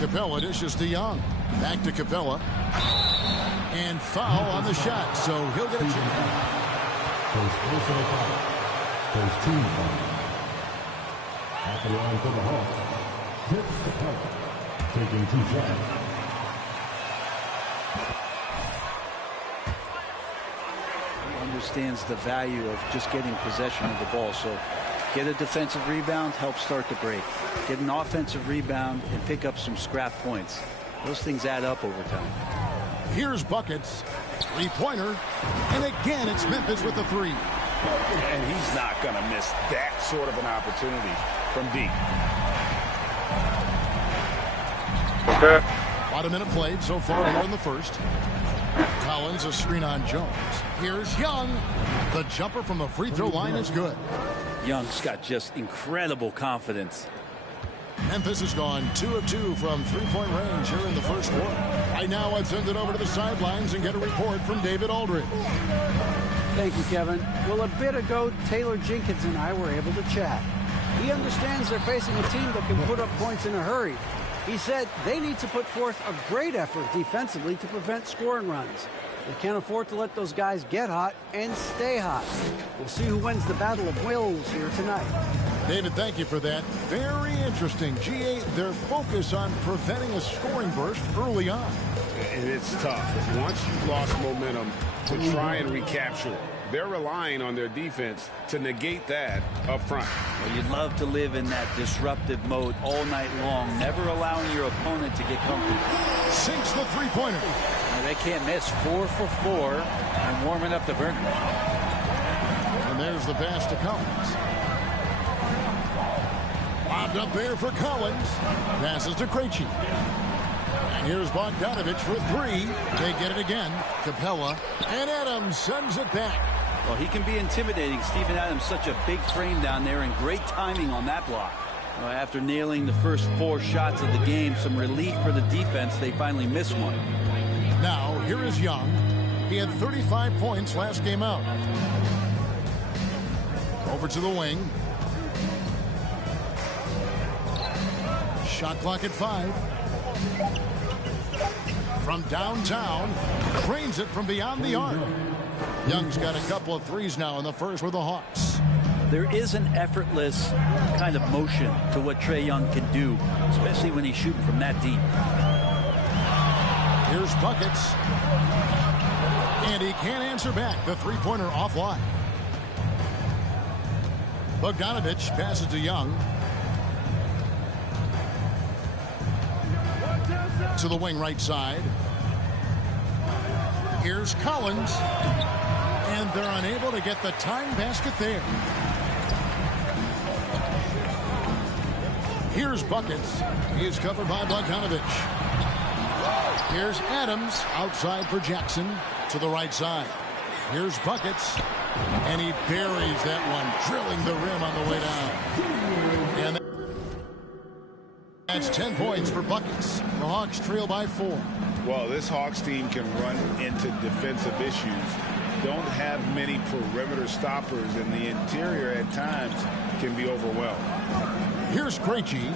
Capella dishes to Young. Back to Capella. And foul on the shot, so he'll get a chance. First personal foul. First team foul. At the line for the Hawks, Vince Capella, taking 2 shots. Understands the value of just getting possession of the ball. So get a defensive rebound, help start the break. Get an offensive rebound and pick up some scrap points. Those things add up over time. Here's buckets. 3-pointer. And again, it's Memphis with the 3. And he's not going to miss that sort of an opportunity from deep. Okay. About a minute played so far here in the first. Collins, a screen on Jones. Here's Young. The jumper from the free throw line is good. Young's got just incredible confidence. Memphis has gone 2 of 2 from 3-point range here in the first quarter. Right now, I'd send it over to the sidelines and get a report from David Aldridge. Thank you, Kevin. Well, a bit ago, Taylor Jenkins and I were able to chat. He understands they're facing a team that can put up points in a hurry. He said they need to put forth a great effort defensively to prevent scoring runs. They can't afford to let those guys get hot and stay hot. We'll see who wins the battle of wills here tonight. David, thank you for that. Very interesting. GA, their focus on preventing a scoring burst early on. And it's tough. Once you've lost momentum, to try and recapture it. They're relying on their defense to negate that up front. Well, you'd love to live in that disruptive mode all night long, never allowing your opponent to get comfortable. Sinks the 3-pointer. They can't miss. 4 for 4 and warming up the burner. And there's the pass to Collins. Lobbed up there for Collins. Passes to Krejci. And here's Bogdanovich for 3. They get it again. Capella. And Adams sends it back. Well, he can be intimidating. Steven Adams, such a big frame down there, and great timing on that block. Well, after nailing the first 4 shots of the game, some relief for the defense. They finally missed one. Now, here is Young. He had 35 points last game out. Over to the wing. Shot clock at 5. From downtown. Drains it from beyond the arc. Young's got a couple of threes now in the first with the Hawks. There is an effortless kind of motion to what Trae Young can do, especially when he's shooting from that deep. Here's buckets. And he can't answer back. The 3-pointer offline. Bogdanovich passes to Young. To the wing right side. Here's Collins. And they're unable to get the tying basket there. Here's buckets. He is covered by Bogdanovich. Here's Adams outside for Jackson to the right side. Here's buckets. And he buries that one, drilling the rim on the way down. And that's 10 points for buckets. The Hawks trail by 4. Well, this Hawks team can run into defensive issues. Don't have many perimeter stoppers, and the interior at times can be overwhelmed. Here's Krejci.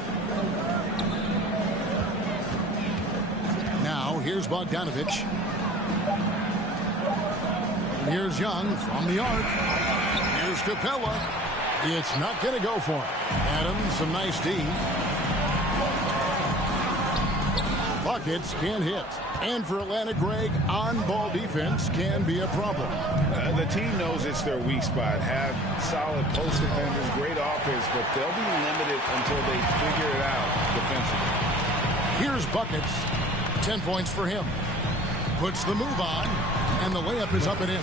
Now, here's Bogdanovich. And here's Young from the arc. Here's Capella. It's not going to go for him. Adams, some nice D. Buckets can hit. And for Atlanta, Greg, on-ball defense can be a problem. The team knows it's their weak spot. Have solid post defenders, great offense, but they'll be limited until they figure it out defensively. Here's buckets. 10 points for him. Puts the move on, and the layup is up and in.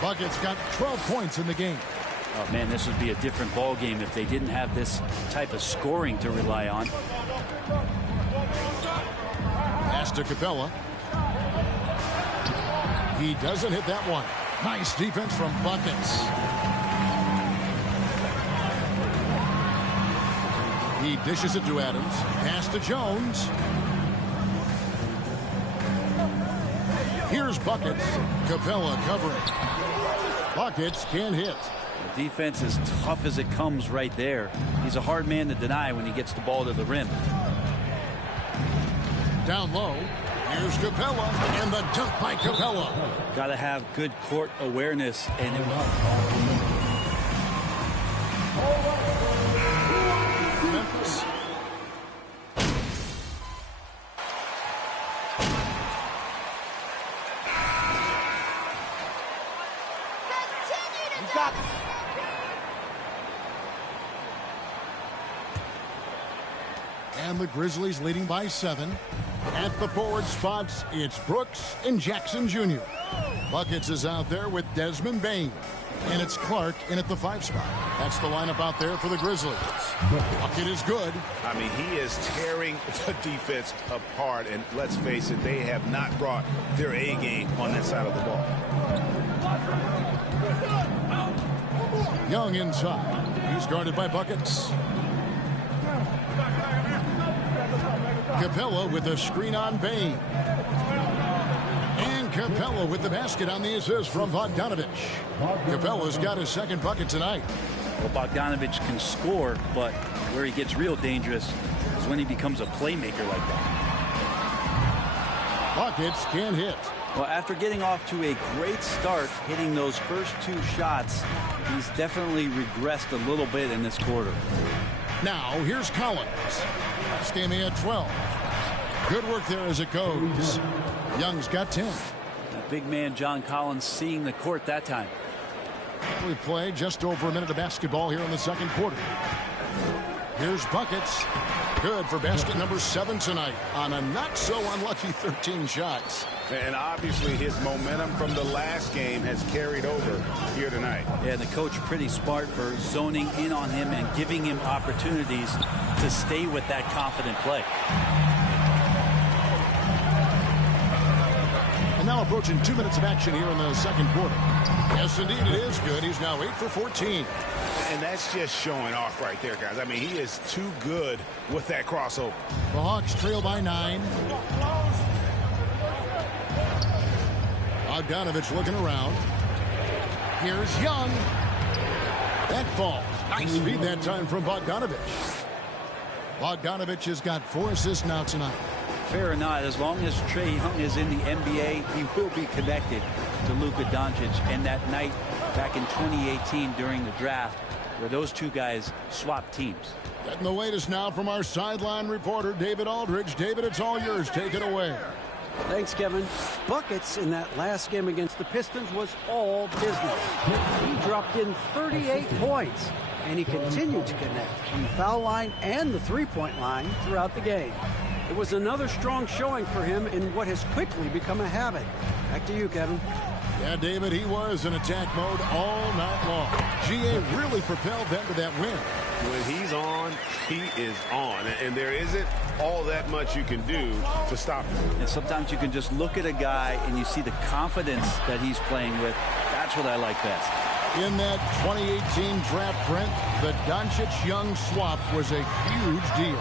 Buckets got 12 points in the game. Oh, man, this would be a different ball game if they didn't have this type of scoring to rely on. Pass to Capella. He doesn't hit that one. Nice defense from Buckets. He dishes it to Adams. Pass to Jones. Here's Buckets. Capella covering. Buckets can hit. The defense is tough as it comes right there. He's a hard man to deny when he gets the ball to the rim. Down low. Here's Capella, and the dunk by Capella. Got to have good court awareness, and Memphis. And the Grizzlies leading by 7. At the forward spots, it's Brooks and Jackson Jr. Buckets is out there with Desmond Bane. And it's Clark in at the 5 spot. That's the lineup out there for the Grizzlies. Bucket is good. I mean, he is tearing the defense apart. And let's face it, they have not brought their A game on that side of the ball. Young inside. He's guarded by Buckets. Capella with a screen on Bane. And Capella with the basket on the assist from Bogdanovich. Capella's got his second bucket tonight. well, Bogdanovich can score, but where he gets real dangerous is when he becomes a playmaker like that. Buckets can't hit. Well, after getting off to a great start, hitting those first 2 shots, he's definitely regressed a little bit in this quarter. Now, here's Collins. Last game he had 12. Good work there as it goes. Young's got 10. That big man John Collins seeing the court that time. We played just over a minute of basketball here in the second quarter. Here's Buckets. Good for basket number 7 tonight on a not-so-unlucky 13 shots. And obviously his momentum from the last game has carried over here tonight. Yeah, and the coach pretty smart for zoning in on him and giving him opportunities to stay with that confident play. And now approaching 2 minutes of action here in the second quarter. Yes, indeed, it is good. He's now 8 for 14. And that's just showing off right there, guys. I mean, he is too good with that crossover. The Hawks trail by 9. Bogdanovich looking around. Here's Young. That falls. Nice feed that time from Bogdanovich. Bogdanovich has got 4 assists now tonight. Fair or not, as long as Trae Young is in the NBA, he will be connected to Luka Doncic. And that night back in 2018 during the draft, where those two guys swapped teams. Getting the latest now from our sideline reporter, David Aldridge. David, it's all yours. Take it away. Thanks, Kevin. Buckets in that last game against the Pistons was all business. He dropped in 38 points, and he continued to connect from the foul line and the three-point line throughout the game. It was another strong showing for him in what has quickly become a habit. Back to you, Kevin. Yeah, David, he was in attack mode all night long. GA really propelled them to that win. When he's on, he is on. And there isn't all that much you can do to stop him. And sometimes you can just look at a guy and you see the confidence that he's playing with. That's what I like best. In that 2018 draft, Brent, the Doncic-Young swap was a huge deal.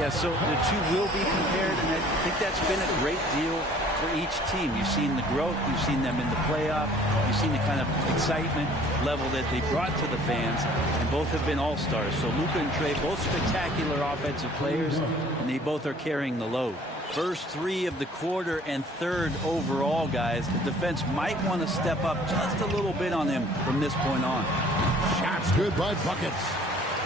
Yeah, so the two will be compared, and I think that's been a great deal for each team. You've seen the growth, you've seen them in the playoff, you've seen the kind of excitement level that they brought to the fans, and both have been all-stars. So Luka and Trae, both spectacular offensive players, and they both are carrying the load. First 3 of the quarter and 3rd overall, guys. The defense might want to step up just a little bit on him from this point on. Shots good by Buckets.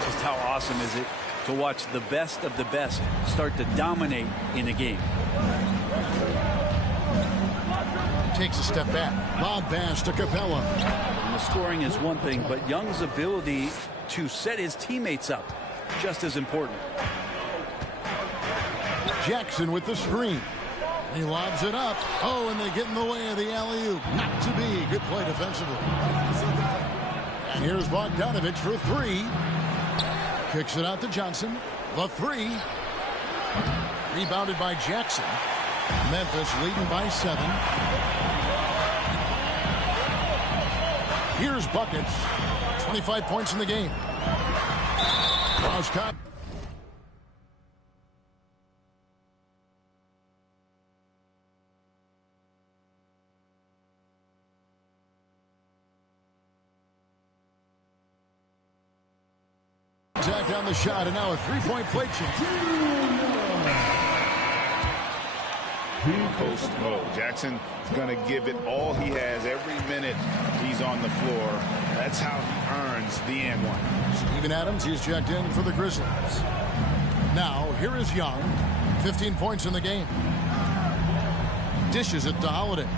Just how awesome is it to watch the best of the best start to dominate in a game. Takes a step back. Lob pass to Capella. And the scoring is one thing, but Young's ability to set his teammates up, just as important. Jackson with the screen. He lobs it up. Oh, and they get in the way of the alley-oop. Not to be. Good play defensively. And here's Bogdanovich for 3. Kicks it out to Johnson. The 3. Rebounded by Jackson. Memphis leading by 7. Here's Buckets. 25 points in the game. Cross-cut. Attack on the shot, and now a 3-point play change. post mode. Jackson's going to give it all he has every minute he's on the floor. That's how he earns the and one. Steven Adams, he's checked in for the Grizzlies. Now, here is Young. 15 points in the game. Dishes it to Holiday.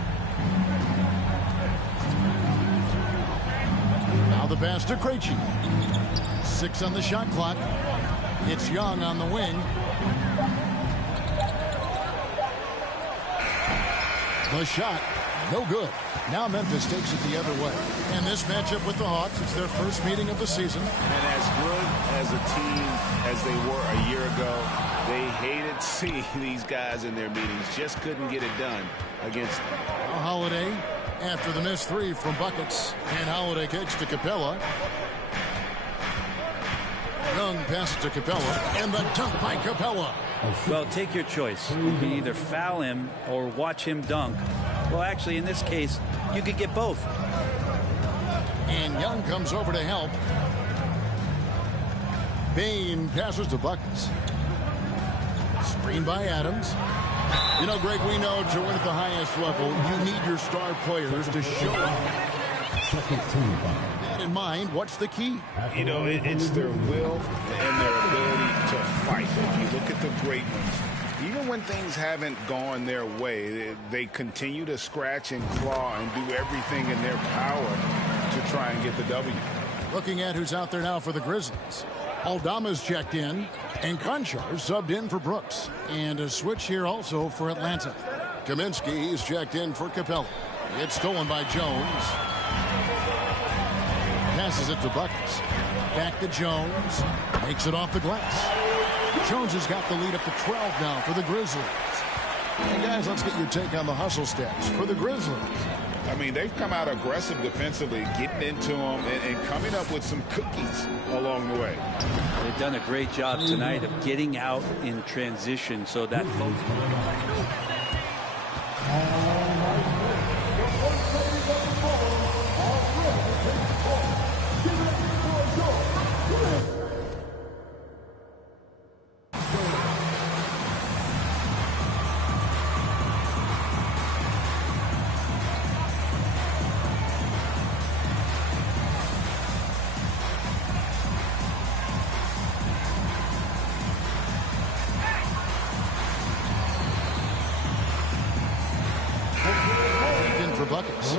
Now the pass to Krejci. 6 on the shot clock. It's Young on the wing. The shot, no good. Now Memphis takes it the other way. And this matchup with the Hawks, it's their first meeting of the season. And as good as a team as they were a year ago, they hated seeing these guys in their meetings. Just couldn't get it done against them. Now Holiday, after the missed 3 from buckets. And Holiday kicks to Capella. Young passes to Capella. And the dunk by Capella. Well, take your choice. You can either foul him or watch him dunk. Well, actually, in this case, you could get both. And Young comes over to help. Bain passes to buckets. Screen by Adams. You know, Greg, we know to win at the highest level, you need your star players to show up. Second team foul. That in mind, what's the key? You know, it's their will and their ability to fight. If you look at the great ones, even when things haven't gone their way, they continue to scratch and claw and do everything in their power to try and get the W. Looking at who's out there now for the Grizzlies. Aldama's checked in, and Conchar subbed in for Brooks. And a switch here also for Atlanta. Kaminsky is checked in for Capella. It's stolen by Jones. Passes it to Buckets. Back to Jones. Makes it off the glass. Jones has got the lead up to 12 now for the Grizzlies. And guys, let's get your take on the hustle stats for the Grizzlies. I mean, they've come out aggressive defensively, getting into them and coming up with some cookies along the way. They've done a great job tonight of getting out in transition so that for buckets.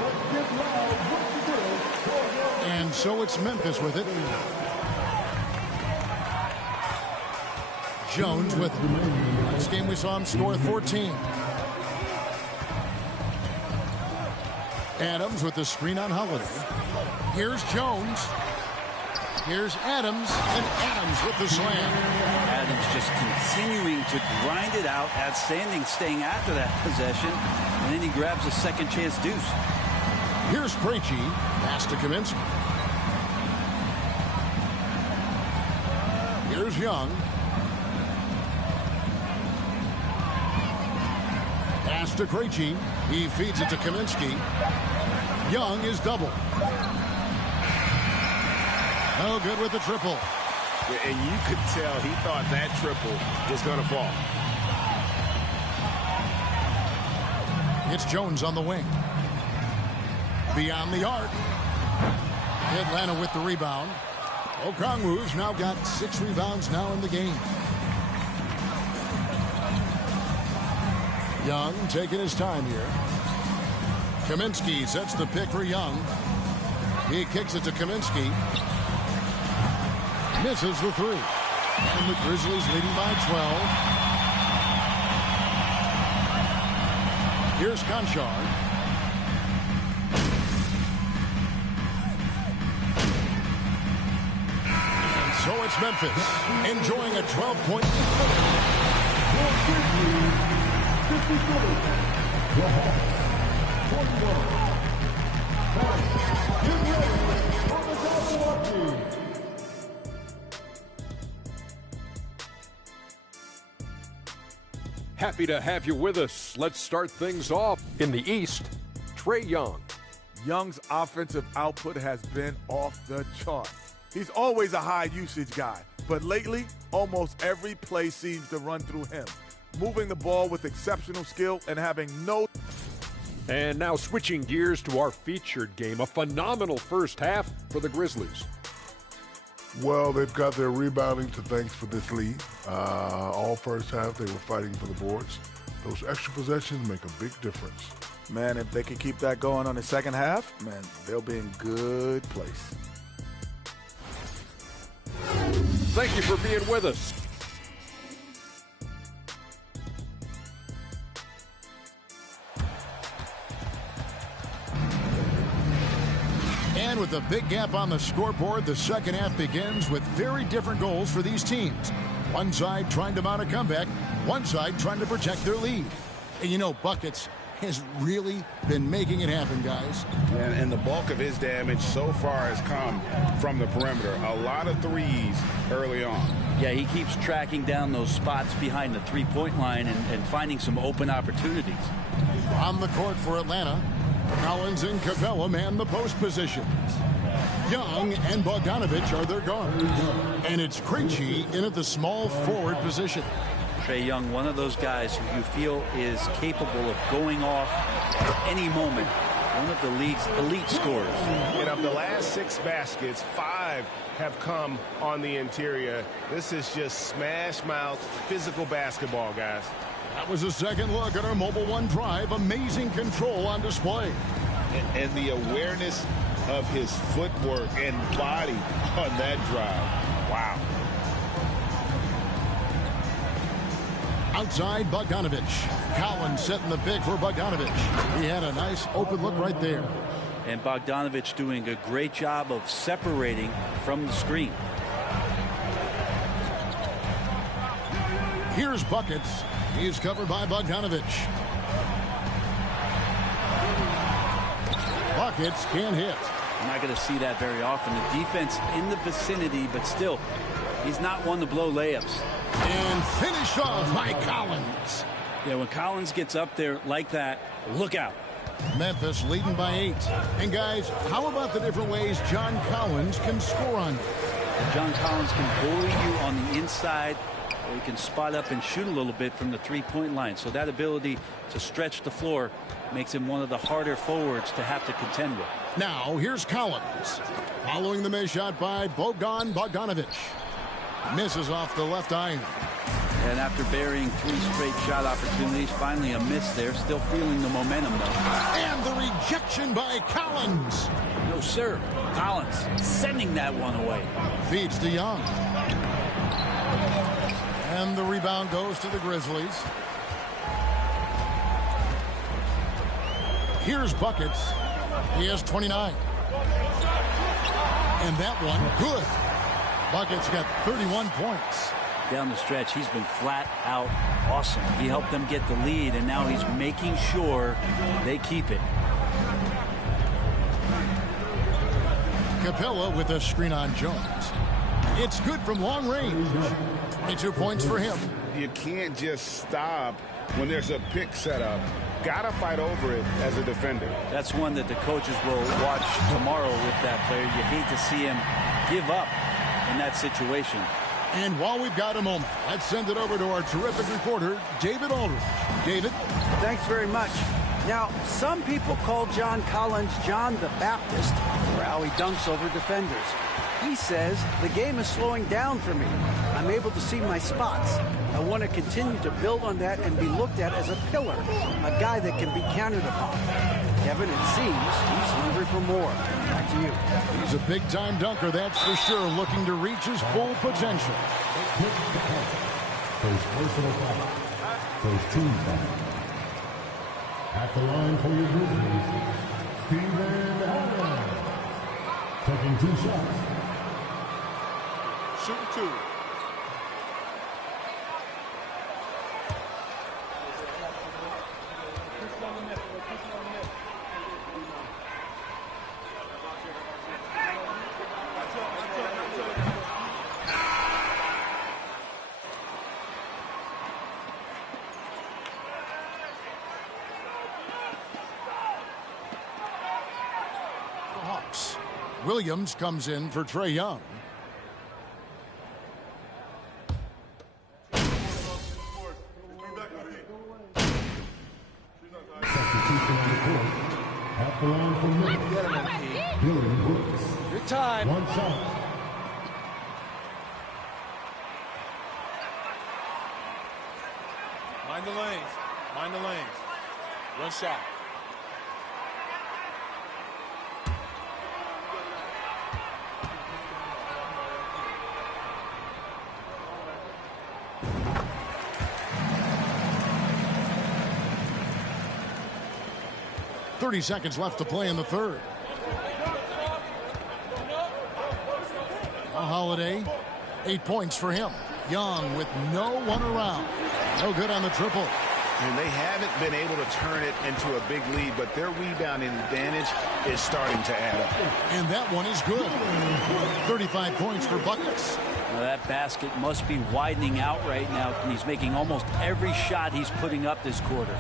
And so it's Memphis with it. Jones with it. Last game we saw him score 14. Adams with the screen on Holiday. Here's Jones. Here's Adams, and Adams with the slam. Adams just continuing to grind it out, outstanding, staying after that possession, and then he grabs a second chance deuce. Here's Krejci, pass to Kaminsky. Here's Young. Pass to Krejci. He feeds it to Kaminsky. Young is double. No good with the triple. And you could tell he thought that triple was going to fall. It's Jones on the wing. Beyond the arc. Atlanta with the rebound. Okongwu's now got 6 rebounds now in the game. Young taking his time here. Kaminsky sets the pick for Young. He kicks it to Kaminsky. Misses the 3. And the Grizzlies leading by 12. Here's Conchar. And so it's Memphis enjoying a 12-point. Happy to have you with us. Let's start things off in the East. Trae Young. Young's offensive output has been off the chart. He's always a high usage guy, but lately, almost every play seems to run through him. moving the ball with exceptional skill and having no... And now switching gears to our featured game, a phenomenal first half for the Grizzlies. Well, they've got their rebounding to thanks for this lead. All first half, they were fighting for the boards. Those extra possessions make a big difference. Man, if they can keep that going on the second half, man, they'll be in good place. Thank you for being with us. And with a big gap on the scoreboard, the second half begins with very different goals for these teams. One side trying to mount a comeback, one side trying to protect their lead. And you know, Buckets has really been making it happen, guys. And the bulk of his damage so far has come from the perimeter. A lot of threes early on. Yeah, he keeps tracking down those spots behind the three-point line and finding some open opportunities. On the court for Atlanta, Collins and Capella man the post positions. Young and Bogdanovich are their guards. And it's Krejci in at the small forward position. Trae Young, one of those guys who you feel is capable of going off at any moment. One of the league's elite scorers. And of the last 6 baskets, 5 have come on the interior. This is just smash mouth, physical basketball, guys. That was a second look at our Mobile One drive. Amazing control on display. And the awareness of his footwork and body on that drive. Wow. Outside Bogdanovich. Collins setting the pick for Bogdanovich. He had a nice open look right there. And Bogdanovich doing a great job of separating from the screen. Here's Buckets. He's covered by Bogdanovich. Buckets can't hit. I'm not going to see that very often. The defense in the vicinity, but still, he's not one to blow layups. And finished off by Collins. Yeah, when Collins gets up there like that, look out. Memphis leading by 8. And guys, how about the different ways John Collins can score on you? John Collins can bully you on the inside, or he can spot up and shoot a little bit from the three-point line. So that ability to stretch the floor makes him one of the harder forwards to have to contend with. Now, here's Collins. Following the miss shot by Bogdanovich. Misses off the left iron. And after burying 3 straight shot opportunities, finally a miss there. Still feeling the momentum, though. And the rejection by Collins. No, sir. Collins sending that one away. Feeds to Young. And the rebound goes to the Grizzlies. Here's Buckets. He has 29. And that one, good. Buckets got 31 points. Down the stretch, he's been flat out awesome. He helped them get the lead, and now he's making sure they keep it. Capella with a screen on Jones. It's good from long range. 22 points for him. You can't just stop when there's a pick set up. Gotta fight over it as a defender. That's one that the coaches will watch tomorrow with that player. You hate to see him give up in that situation. And while we've got a moment, let's send it over to our terrific reporter, David Aldridge. David? Thanks very much. Now, some people call John Collins John the Baptist for how he dunks over defenders. He says, the game is slowing down for me. I'm able to see my spots. I want to continue to build on that and be looked at as a pillar, a guy that can be counted upon. Kevin, it seems he's hungry for more. Back to you. He's a big-time dunker, that's for sure, looking to reach his full potential. Those personal fouls. Those team fouls. At the line for your Grizzlies, Steven Adams. Taking 2 shots. Shoot 2. Hawks. Williams comes in for Trae Young. Dylan Brooks. Your time. One shot. Mind the lanes. Mind the lanes. One shot. .30 left to play in the third. Holiday, 8 points for him. Young with no one around. No good on the triple. And they haven't been able to turn it into a big lead, but their rebounding advantage is starting to add up. And that one is good. 35 points for Buckets. Now that basket must be widening out right now. He's making almost every shot he's putting up this quarter.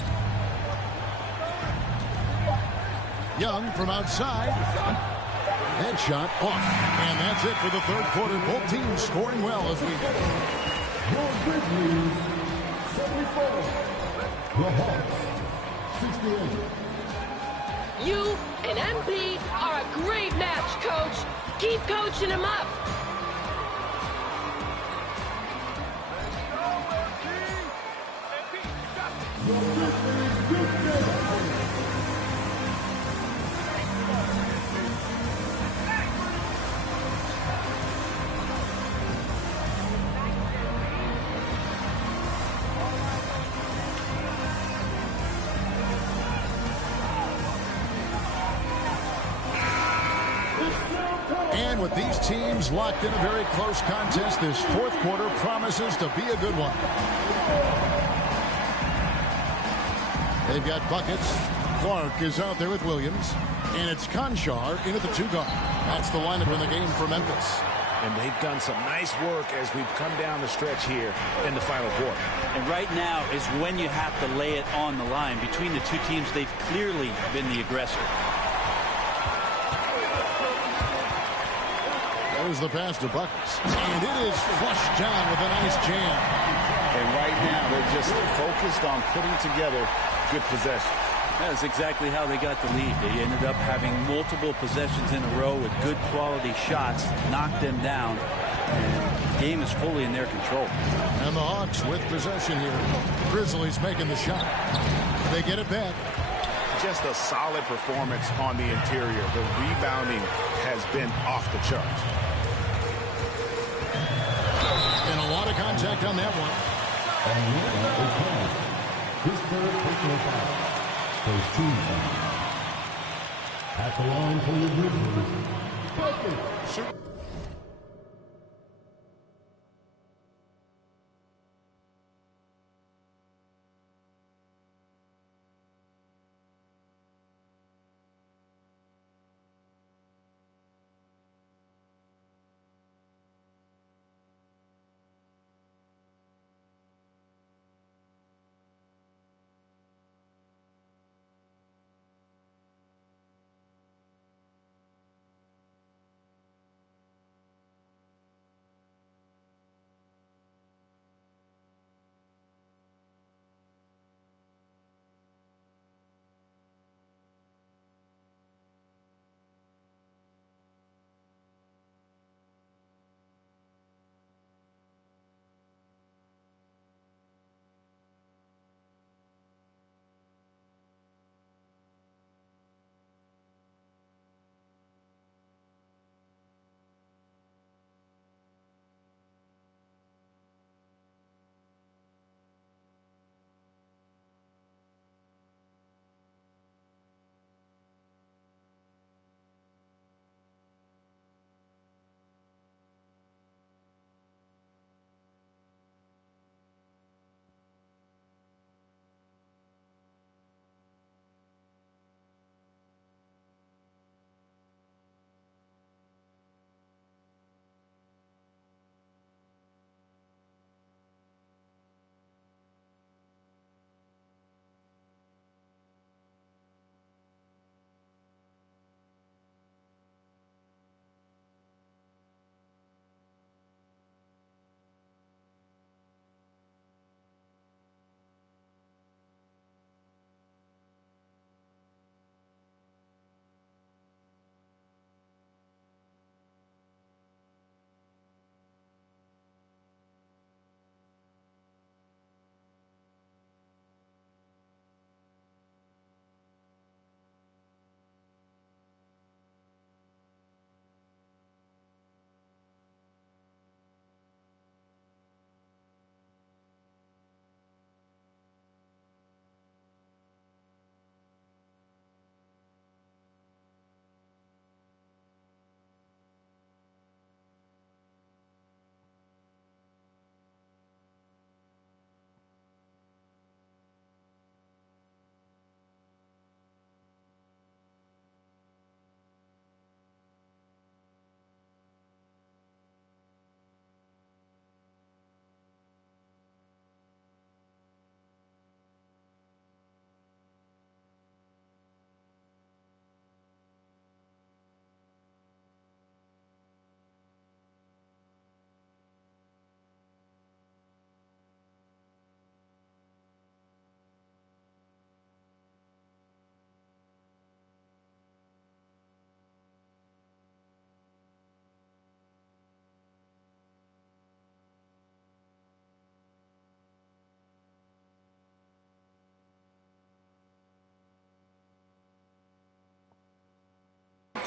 Young from outside. Headshot off. And that's it for the third quarter. Both teams scoring well as we go. Your Grizzlies, 74. The Hawks, 68. You and MP are a great match, Coach. Keep coaching them up. Your Grizzlies, good game. And with these teams locked in a very close contest, this fourth quarter promises to be a good one. They've got Buckets. Clark is out there with Williams. And it's Conchar in at the 2 guard. That's the lineup in the game for Memphis. And they've done some nice work as we've come down the stretch here in the final quarter. And right now is when you have to lay it on the line. Between the two teams, they've clearly been the aggressor. There's the pass to Buckets. And it is flushed down with a nice jam. And right now, they're just focused on putting together good possession. That's exactly how they got the lead. They ended up having multiple possessions in a row with good quality shots, knocked them down, and the game is fully in their control. And the Hawks with possession here. Grizzlies making the shot. They get it back. Just a solid performance on the interior. The rebounding has been off the charts. And a lot of contact on that one. And this third personal foul. First team foul. At the line for your Grizzlies. Bucket.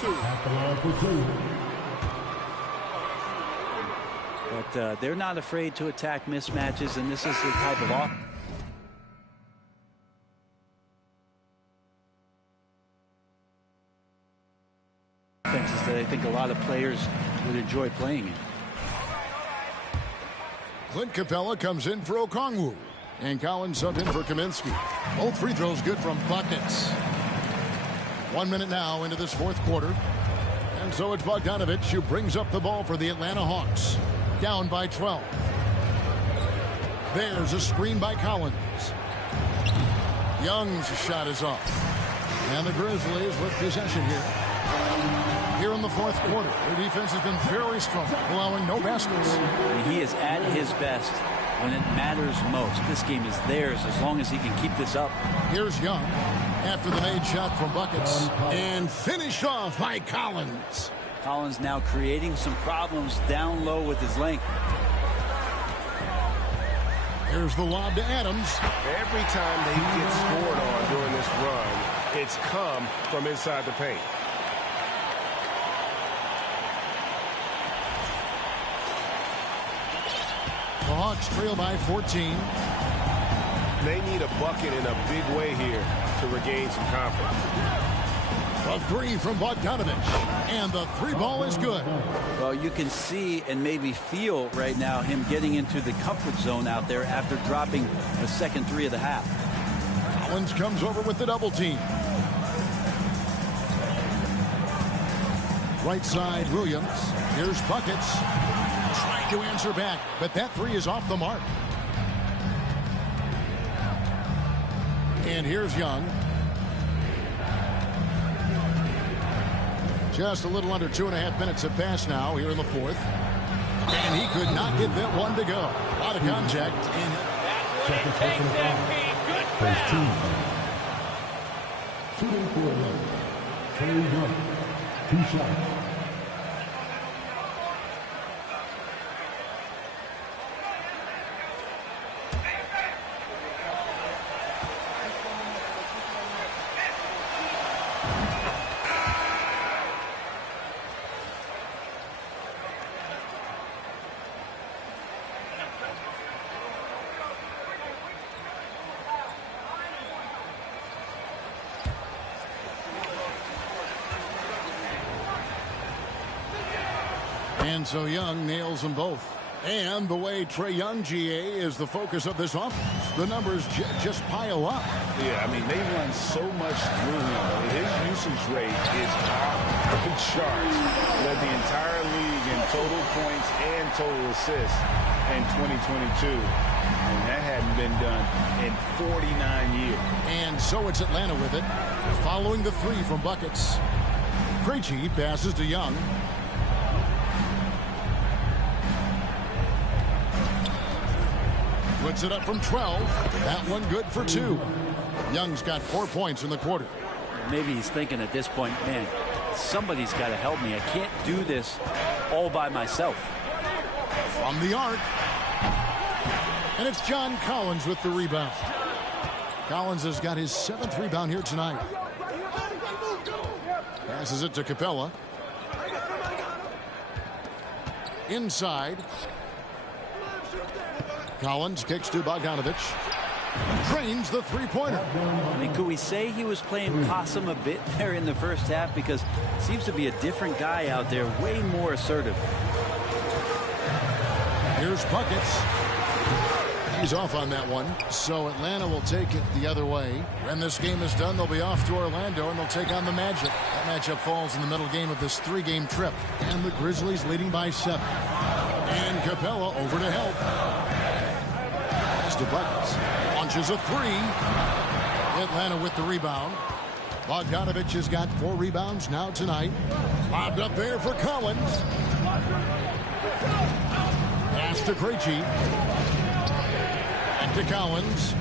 two. At the line for two. But they're not afraid to attack mismatches, and this is the type of offenses that I think a lot of players would enjoy playing in. Clint Capella comes in for Okongwu. And Collins subbed in for Kaminsky. Both free throws good from buckets. 1 minute now into this fourth quarter. And so it's Bogdanovich who brings up the ball for the Atlanta Hawks. Down by 12. There's a screen by Collins. Young's shot is off. And the Grizzlies with possession here. Here in the fourth quarter, their defense has been very strong, allowing no baskets. He is at his best when it matters most. This game is theirs as long as he can keep this up. Here's Young after the made shot from buckets. And finished off by Collins. Collins now creating some problems down low with his length. Here's the lob to Adams. Every time they get scored on during this run, it's come from inside the paint. The Hawks trail by 14. They need a bucket in a big way here to regain some confidence. A three from Bogdanovich. And the three ball is good. Well, you can see and maybe feel right now him getting into the comfort zone out there after dropping the second three of the half. Collins comes over with the double team. Right side, Williams. Here's Buckets. Trying to answer back, but that three is off the mark. And here's Young. Just a little under 2.5 minutes have passed now here in the fourth. And he could not get that one to go. A lot of contact. And Second person of foul. First team. Shooting for 11. Trae Young. 2 shots. And so Young nails them both. And the way Trae Young, GA, is the focus of this offense. The numbers just pile up. Yeah, I mean, they run so much through him. His usage rate is off the charts. Led the entire league in total points and total assists in 2022. And that hadn't been done in 49 years. And so it's Atlanta with it. Following the three from buckets. Krejci passes to Young. Puts it up from 12. That one good for 2. Young's got 4 points in the quarter. Maybe he's thinking at this point, man, somebody's got to help me. I can't do this all by myself. From the arc. And it's John Collins with the rebound. Collins has got his 7th rebound here tonight. Passes it to Capella. Inside. Collins kicks to Bogdanovich. Drains the three-pointer. I mean, could we say he was playing possum a bit there in the first half? Because it seems to be a different guy out there, way more assertive. Here's Buckets. He's off on that one. So Atlanta will take it the other way. When this game is done, they'll be off to Orlando, and they'll take on the Magic. That matchup falls in the middle game of this 3-game trip. And the Grizzlies leading by 7. And Capella over to help. To Buckets. Launches a 3. Atlanta with the rebound. Bogdanovich has got 4 rebounds now tonight. Lobbed up there for Collins. Pass to Krejci. And to Collins.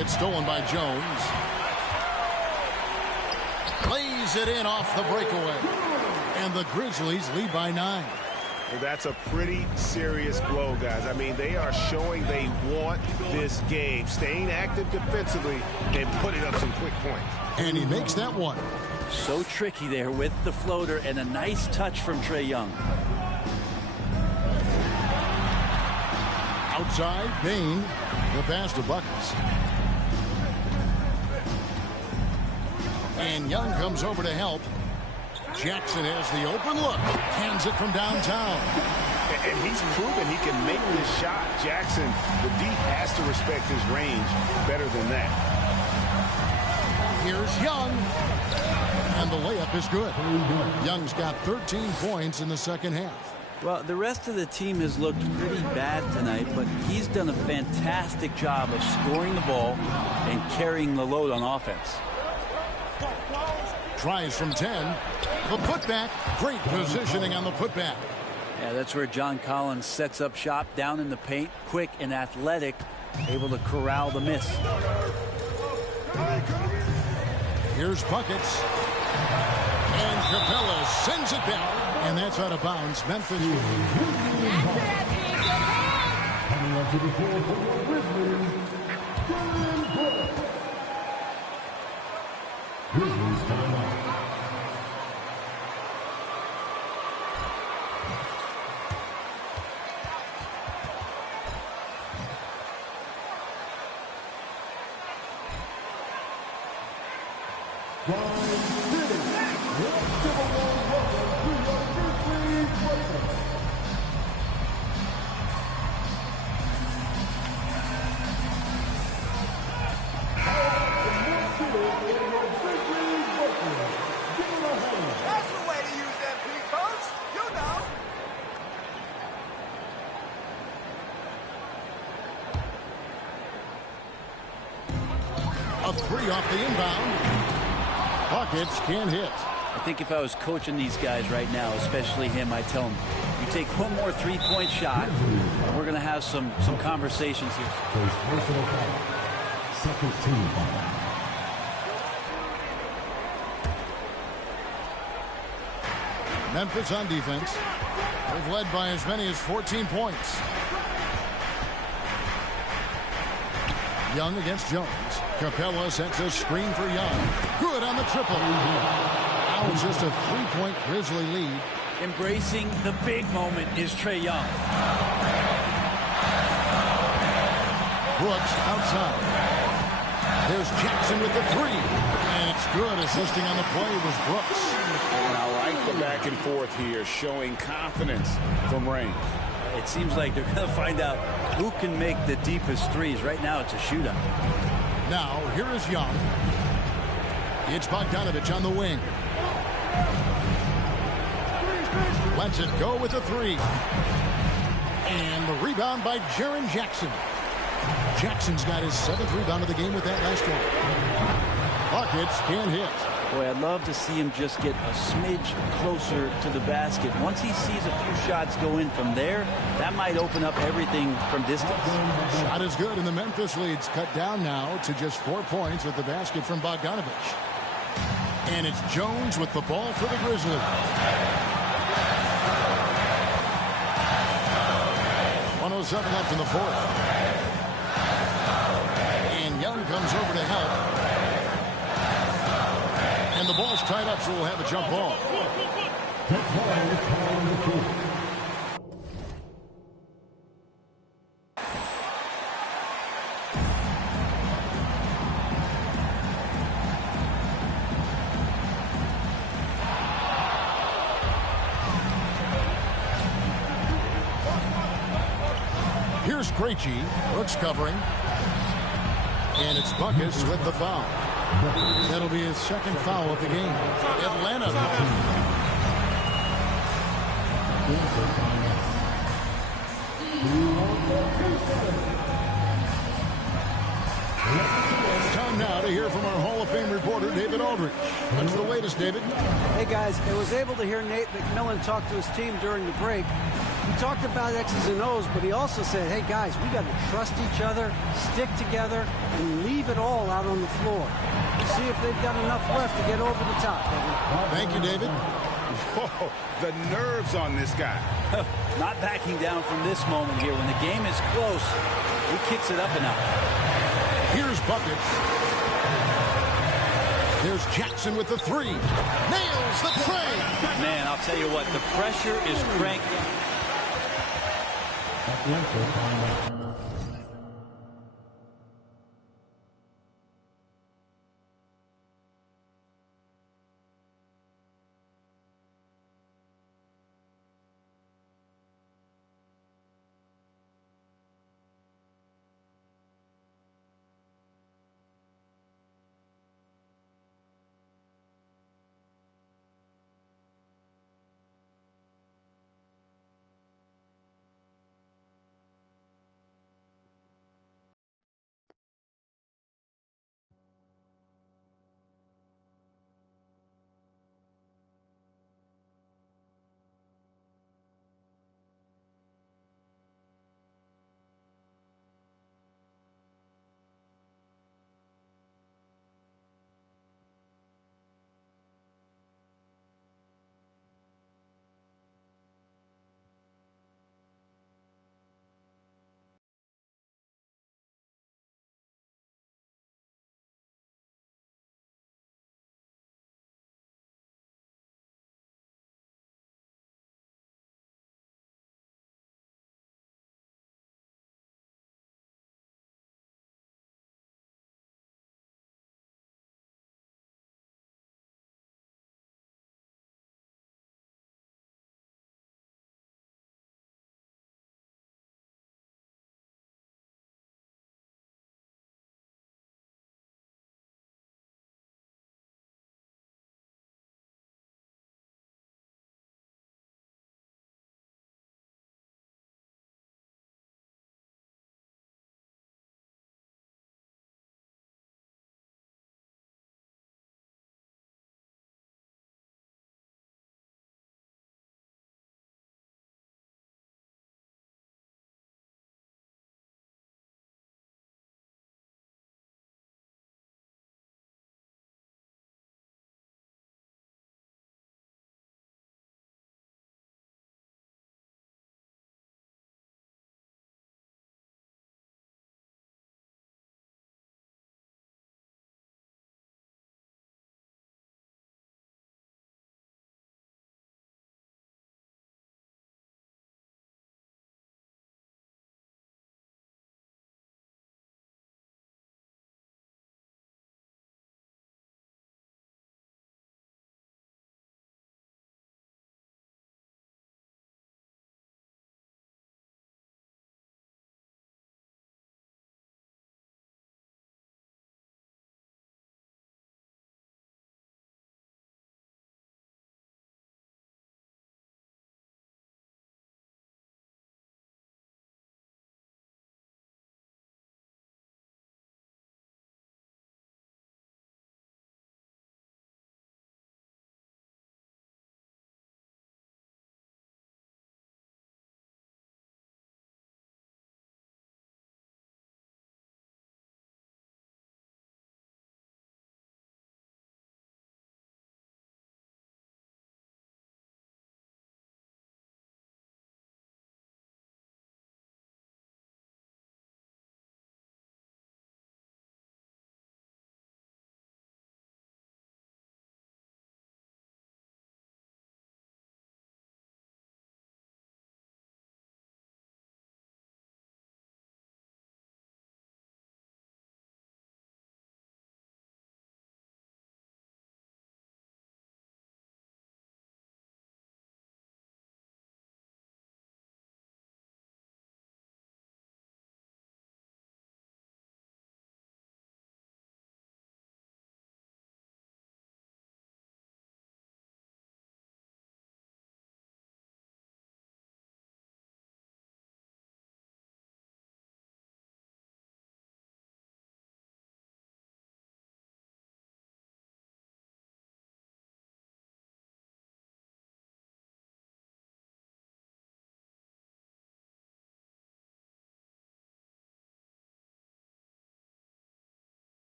It's stolen by Jones. Plays it in off the breakaway. And the Grizzlies lead by 9. That's a pretty serious blow, guys. I mean, they are showing they want this game, staying active defensively and putting up some quick points. And he makes that one. So tricky there with the floater, and a nice touch from Trae Young. Outside, Bane, the pass to Buckets. And Young comes over to help. Jackson has the open look. Hands it from downtown. And he's proven he can make this shot. Jackson, the D has to respect his range better than that. Here's Young. And the layup is good. Young's got 13 points in the second half. Well, the rest of the team has looked pretty bad tonight, but he's done a fantastic job of scoring the ball and carrying the load on offense. Tries from 10. The putback. Great positioning on the putback. Yeah, that's where John Collins sets up shop down in the paint. Quick and athletic. Able to corral the miss. Here's Buckets. And Capella sends it down. And that's out of bounds. Memphis. Coming up to the floor for the Grizzlies, Dillon Brooks. Grizzlies timeout. A three off the inbound. Buckets can't hit. I think if I was coaching these guys right now, especially him, I'd tell him, you take one more three-point shot, and we're going to have some conversations here. First personal foul. Second team foul. Memphis on defense. They've led by as many as 14 points. Young against Jones. Capella sets a screen for Young. Good on the triple. Now it's just a three-point Grizzly lead. Embracing the big moment is Trae Young. Brooks outside. There's Jackson with the three. And it's good. Assisting on the play was Brooks. And I like the back and forth here, showing confidence from Rain. It seems like they're going to find out who can make the deepest threes. Right now, it's a shootout. Now, here is Young. It's Bogdanovich on the wing. Lets it go with a three. And the rebound by Jaren Jackson. Jackson's got his 7th rebound of the game with that last one. Buckets can't hit. Boy, I'd love to see him just get a smidge closer to the basket. Once he sees a few shots go in from there, that might open up everything from distance. Shot is good, and the Memphis lead's cut down now to just 4 points with the basket from Bogdanovich. And it's Jones with the ball for the Grizzlies. 1:07 left in the fourth. And Young comes over to help. And the ball's tied up, so we'll have a jump ball. Here's Krejci. Brooks covering. And it's Buckets with the foul. That'll be his 2nd foul of the game. Atlanta. Time now to hear from our Hall of Fame reporter, David Aldridge. What's the latest, David? Hey, guys, I was able to hear Nate McMillan talk to his team during the break. He talked about X's and O's, but he also said, hey, guys, we got to trust each other, stick together, and leave it all out on the floor. See if they've got enough left to get over the top. Thank you, David. Whoa, the nerves on this guy. Not backing down from this moment here. When the game is close, he kicks it up and out. Here's buckets. There's Jackson with the three. Nails the tray. Man, I'll tell you what, the pressure is cranked.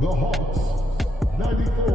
The Hawks, 93.